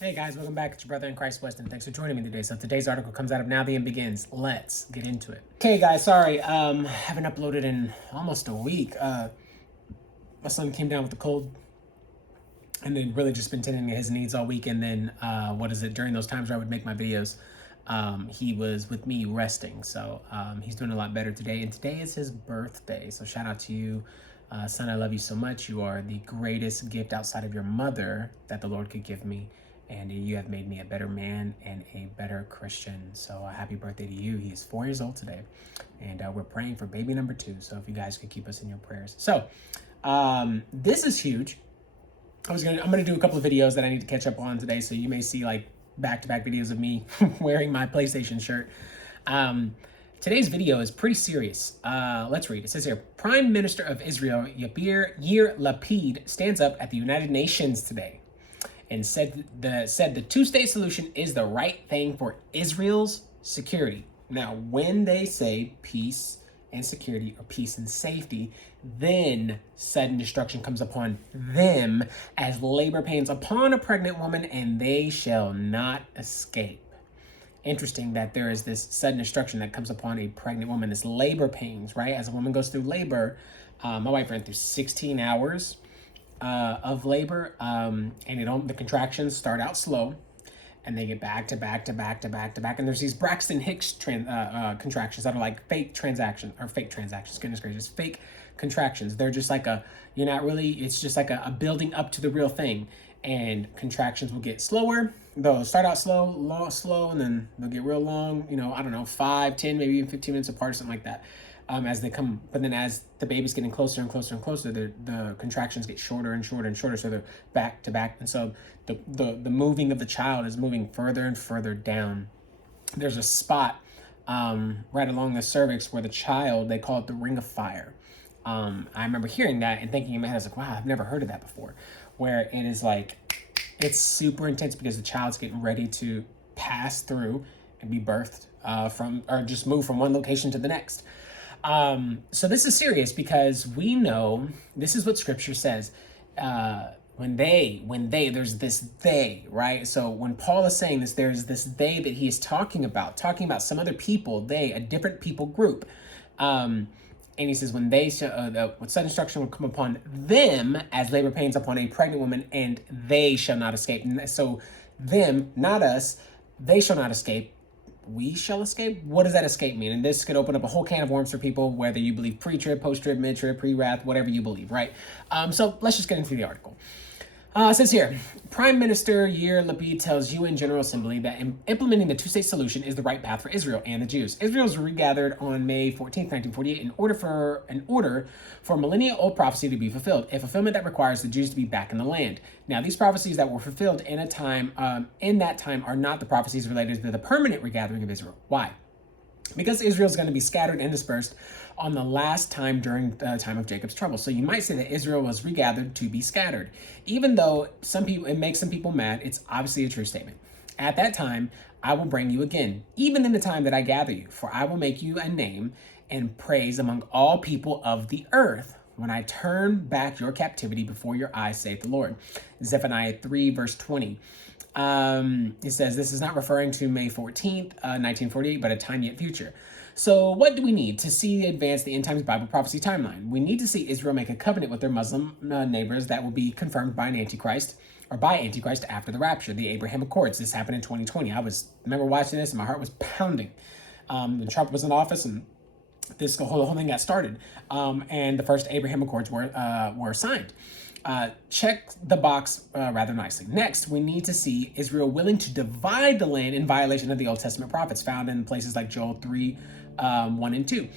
Hey guys, welcome back. It's your brother in Christ, Weston. Thanks for joining me today. So today's article comes out of Now the End Begins. Let's get into it. Okay guys, sorry, haven't uploaded in almost a week. My son came down with a cold and then really just been tending to his needs all week. And then, during those times where I would make my videos, he was with me resting. So he's doing a lot better today. And today is his birthday. So shout out to you. Son, I love you so much. You are the greatest gift outside of your mother that the Lord could give me. And you have made me a better man and a better Christian. So happy birthday to you. He is 4 years old today. And we're praying for baby number 2. So if you guys could keep us in your prayers. So this is huge. I'm gonna do a couple of videos that I need to catch up on today. So you may see like back-to-back videos of me wearing my PlayStation shirt. Today's video is pretty serious. Let's read. It says here, Prime Minister of Israel, Yair Lapid, stands up at the United Nations today and said the two-state solution is the right thing for Israel's security. Now, when they say peace and security or peace and safety, then sudden destruction comes upon them as labor pains upon a pregnant woman, and they shall not escape. Interesting that there is this sudden destruction that comes upon a pregnant woman, this labor pains, right? As a woman goes through labor, my wife ran through 16 hours of labor, and the contractions start out slow, and they get back to back to back to back to back, and there's these Braxton Hicks contractions that are like fake transactions. Goodness gracious, fake contractions. They're just like it's just like a building up to the real thing, and contractions will get slower. They'll start out slow, and then they'll get real long, I don't know, 5, 10, maybe even 15 minutes apart, something like that. As they come, but then as the baby's getting closer and closer and closer, the contractions get shorter and shorter and shorter, so they're back to back, and so the moving of the child is moving further and further down. There's a spot right along the cervix where the child, they call it the ring of fire. I remember hearing that and thinking in my head, I was like, wow, I've never heard of that before, where it is like, it's super intense because the child's getting ready to pass through and be birthed or just move from one location to the next. So this is serious because we know this is what scripture says. There's this they, right? So when Paul is saying this, there's this they that he is talking about some other people, a different people group. And he says, when sudden destruction will come upon them as labor pains upon a pregnant woman, and they shall not escape. And so them, not us, they shall not escape. We shall escape? What does that escape mean? And this could open up a whole can of worms for people, whether you believe pre-trib, post-trib, mid-trib, pre-wrath, whatever you believe, right? So let's just get into the article. It says here, Prime Minister Yair Lapid tells UN General Assembly that implementing the two-state solution is the right path for Israel and the Jews. Israel's regathered on May 14th, 1948, in order for millennia-old prophecy to be fulfilled, a fulfillment that requires the Jews to be back in the land. Now, these prophecies that were fulfilled in that time are not the prophecies related to the permanent regathering of Israel. Why? Because Israel is going to be scattered and dispersed on the last time during the time of Jacob's trouble. So you might say that Israel was regathered to be scattered. Even though it makes some people mad, it's obviously a true statement. At that time, I will bring you again, even in the time that I gather you, for I will make you a name and praise among all people of the earth when I turn back your captivity before your eyes, saith the Lord. Zephaniah 3, verse 20. It says this is not referring to May 14th, 1948, but a time yet future. So what do we need to see advance the end times Bible prophecy timeline? We need to see Israel make a covenant with their Muslim neighbors that will be confirmed by Antichrist after the rapture, the Abraham Accords. This happened in 2020. I remember watching this and my heart was pounding. When Trump was in office and this whole thing got started, and the first Abraham Accords were signed. Check the box rather nicely. Next, we need to see Israel willing to divide the land in violation of the Old Testament prophets found in places like Joel 3, 1 and 2.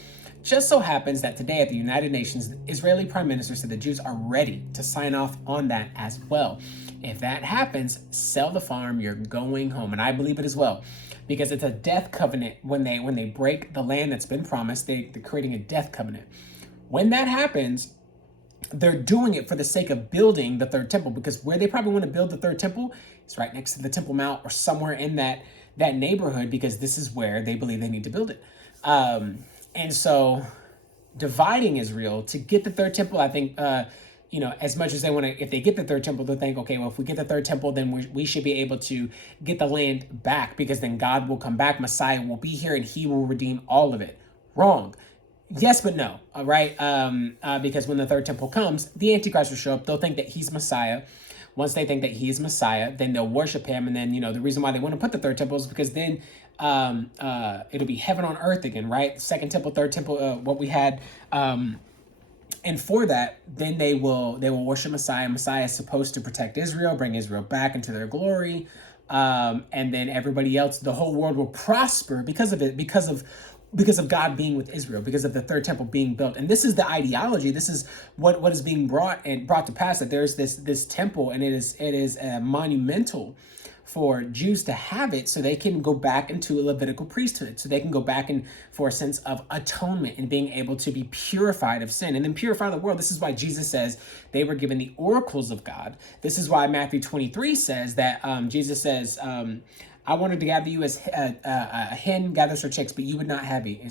Just so happens that today at the United Nations, the Israeli Prime Minister said the Jews are ready to sign off on that as well. If that happens, sell the farm, you're going home. And I believe it as well, because it's a death covenant. When they break the land that's been promised, they're creating a death covenant. When that happens, they're doing it for the sake of building the third temple, because where they probably want to build the third temple is right next to the Temple Mount or somewhere in that neighborhood, because this is where they believe they need to build it. And so dividing Israel to get the third temple, I think, as much as they want to, if they get the third temple, they'll think, okay, well, if we get the third temple, then we should be able to get the land back, because then God will come back, Messiah will be here, and he will redeem all of it. Wrong. Yes, but no. All right. Because when the third temple comes, the Antichrist will show up. They'll think that he's Messiah. Once they think that he is Messiah, then they'll worship him. And then, the reason why they want to put the third temple is because then it'll be heaven on earth again, right? Second temple, third temple, what we had. And for that, then they will worship Messiah. Messiah is supposed to protect Israel, bring Israel back into their glory. And then everybody else, the whole world will prosper because of it, because of God being with Israel, because of the third temple being built. And this is the ideology. This is what is being brought to pass, that there's this temple, and it is monumental for Jews to have it, so they can go back into a Levitical priesthood, so they can go back in for a sense of atonement and being able to be purified of sin and then purify the world. This is why Jesus says they were given the oracles of God. This is why Matthew 23 says that Jesus says, I wanted to gather you as a hen gathers her chicks, but you would not have me.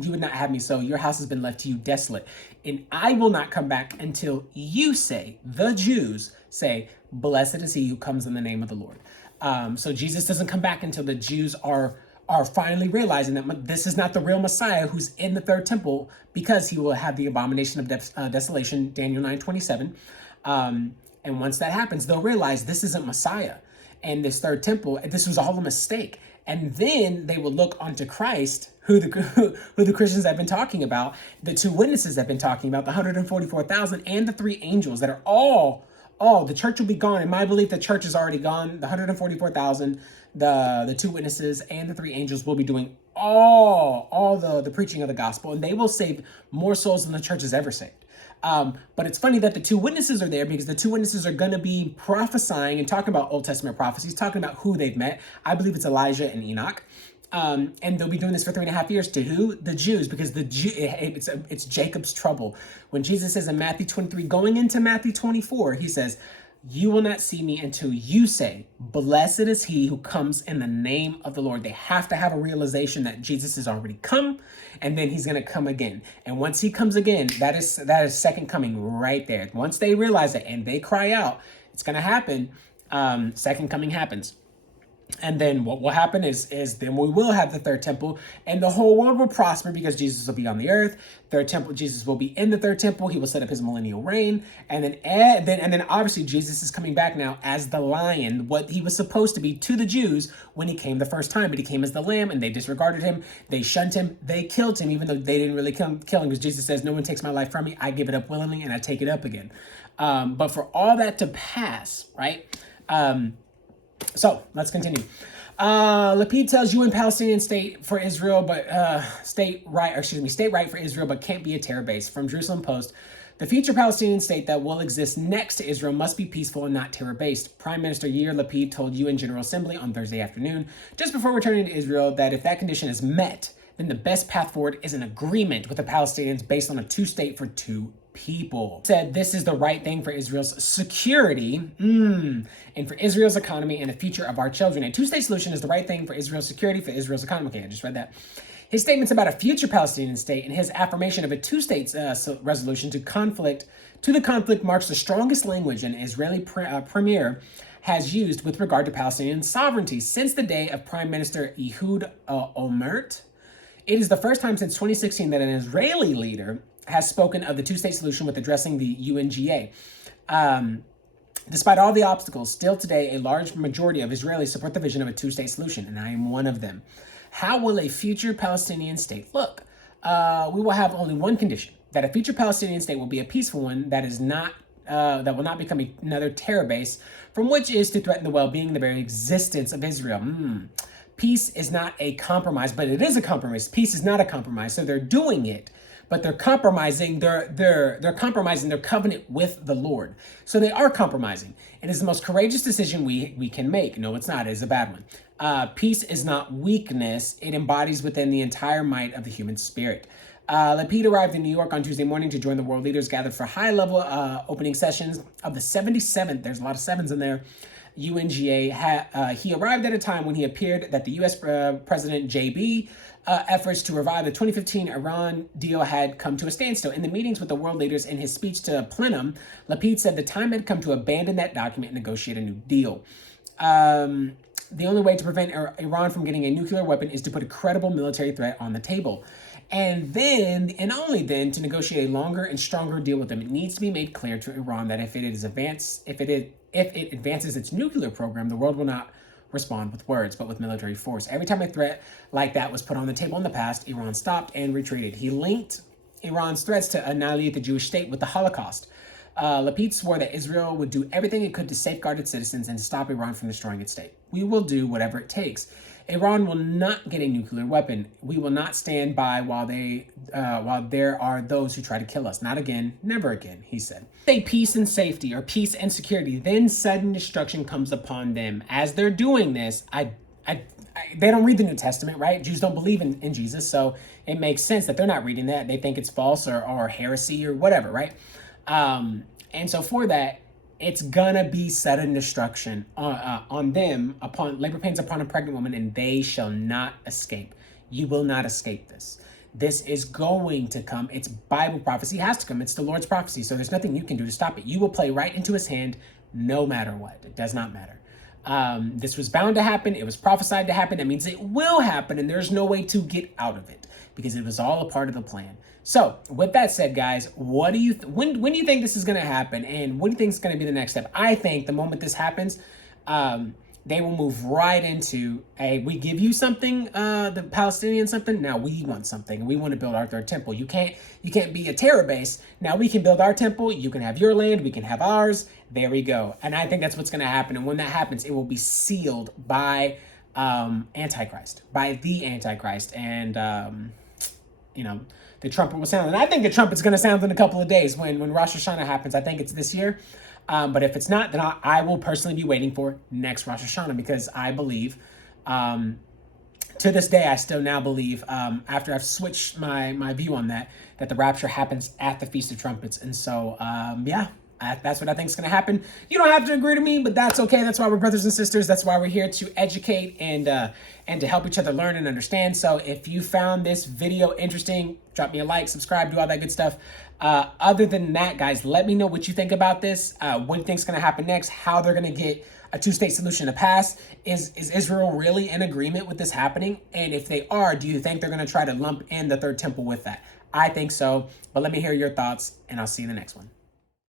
You would not have me, so your house has been left to you desolate. And I will not come back until you say, the Jews say, blessed is he who comes in the name of the Lord. So Jesus doesn't come back until the Jews are finally realizing that this is not the real Messiah who's in the third temple, because he will have the abomination of desolation, Daniel 9:27. And once that happens, they'll realize this isn't Messiah. And this third temple, this was all a mistake. And then they will look onto Christ, who the Christians have been talking about, the two witnesses have been talking about, the 144,000 and the three angels that are all, the church will be gone. In my belief, the church is already gone. The 144,000, the two witnesses, and the three angels will be doing all the preaching of the gospel, and they will save more souls than the church has ever saved. But it's funny that the two witnesses are there, because the two witnesses are going to be prophesying and talking about Old Testament prophecies, talking about who they've met. I believe it's Elijah and Enoch. And they'll be doing this for 3.5 years to who? The Jews, because it's Jacob's trouble. When Jesus says in Matthew 23, going into Matthew 24, he says, you will not see me until you say, blessed is he who comes in the name of the Lord. They have to have a realization that Jesus has already come, and then he's going to come again. And once he comes again, that is second coming right there. Once they realize it and they cry out, it's going to happen. Second coming happens. And then what will happen is then we will have the third temple, and the whole world will prosper because Jesus will be on the earth. Third temple, Jesus will be in the third temple. He will set up his millennial reign, and then obviously Jesus is coming back now as the lion, what he was supposed to be to the Jews when he came the first time, but he came as the lamb, and they disregarded him, they shunned him, they killed him, even though they didn't really kill him, because Jesus says, no one takes my life from me, I give it up willingly, and I take it up again. But for all that to pass, right? So let's continue. Lapid tells UN Palestinian state for Israel, but state right for Israel, but can't be a terror base. From Jerusalem Post, the future Palestinian state that will exist next to Israel must be peaceful and not terror-based. Prime Minister Yair Lapid told UN General Assembly on Thursday afternoon, just before returning to Israel, that if that condition is met, then the best path forward is an agreement with the Palestinians based on a two-state for two people. Said this is the right thing for Israel's security and for Israel's economy and the future of our children. A two-state solution is the right thing for Israel's security, for Israel's economy. Okay, I just read that. His statements about a future Palestinian state and his affirmation of a two-state resolution to the conflict marks the strongest language an Israeli premier has used with regard to Palestinian sovereignty since the day of Prime Minister Ehud Olmert. It is the first time since 2016 that an Israeli leader has spoken of the two-state solution with addressing the UNGA. Despite all the obstacles, still today, a large majority of Israelis support the vision of a two-state solution, and I am one of them. How will a future Palestinian state look? We will have only one condition, that a future Palestinian state will be a peaceful one that will not become another terror base, from which is to threaten the well-being and the very existence of Israel. Peace is not a compromise, but it is a compromise. Peace is not a compromise, so they're doing it, but they're compromising. They're compromising their covenant with the Lord. So they are compromising. It is the most courageous decision we can make. No, it's not. It is a bad one. Peace is not weakness. It embodies within the entire might of the human spirit. Lapid arrived in New York on Tuesday morning to join the world leaders gathered for high-level opening sessions of the 77th, there's a lot of sevens in there, UNGA. He arrived at a time when he appeared that the U.S. President J.B. Efforts to revive the 2015 Iran deal had come to a standstill. In the meetings with the world leaders in his speech to plenum, Lapid said the time had come to abandon that document and negotiate a new deal. The only way to prevent Iran from getting a nuclear weapon is to put a credible military threat on the table. And then, and only then, to negotiate a longer and stronger deal with them. It needs to be made clear to Iran that if it advances its nuclear program, the world will not respond with words, but with military force. Every time a threat like that was put on the table in the past, Iran stopped and retreated. He linked Iran's threats to annihilate the Jewish state with the Holocaust. Lapid swore that Israel would do everything it could to safeguard its citizens and to stop Iran from destroying its state. We will do whatever it takes. Iran will not get a nuclear weapon. We will not stand by while there are those who try to kill us. Not again, never again, he said. Say peace and safety or peace and security, then sudden destruction comes upon them. As they're doing this, they don't read the New Testament, right? Jews don't believe in Jesus, so it makes sense that they're not reading that. They think it's false or heresy or whatever, right? And so for that, it's gonna be sudden destruction on them, upon labor pains upon a pregnant woman, and they shall not escape. You will not escape this. This is going to come. It's Bible prophecy. It has to come. It's the Lord's prophecy. So there's nothing you can do to stop it. You will play right into his hand no matter what. It does not matter. This was bound to happen. It was prophesied to happen. That means it will happen, and there's no way to get out of it because it was all a part of the plan. So with that said, guys, what do you when do you think this is going to happen, and what do you think is going to be the next step? I think the moment this happens, they will move right into, hey, we give you something, the Palestinians something. Now we want something. We want to build our third temple. You can't be a terror base. Now we can build our temple. You can have your land. We can have ours. There we go. And I think that's what's going to happen. And when that happens, it will be sealed by Antichrist, by the Antichrist, and the trumpet will sound. And I think the trumpet's going to sound in a couple of days when Rosh Hashanah happens. I think it's this year. But if it's not, then I will personally be waiting for next Rosh Hashanah, because I believe, to this day, I still now believe, after I've switched my view on that the rapture happens at the Feast of Trumpets. And so, that's what I think is going to happen. You don't have to agree to me, but that's okay. That's why we're brothers and sisters. That's why we're here to educate and to help each other learn and understand. So if you found this video interesting, drop me a like, subscribe, do all that good stuff. Other than that, guys, let me know what you think about this. What do you think is going to happen next? How they're going to get a two-state solution to pass? Is Israel really in agreement with this happening? And if they are, do you think they're going to try to lump in the third temple with that? I think so. But let me hear your thoughts, and I'll see you in the next one.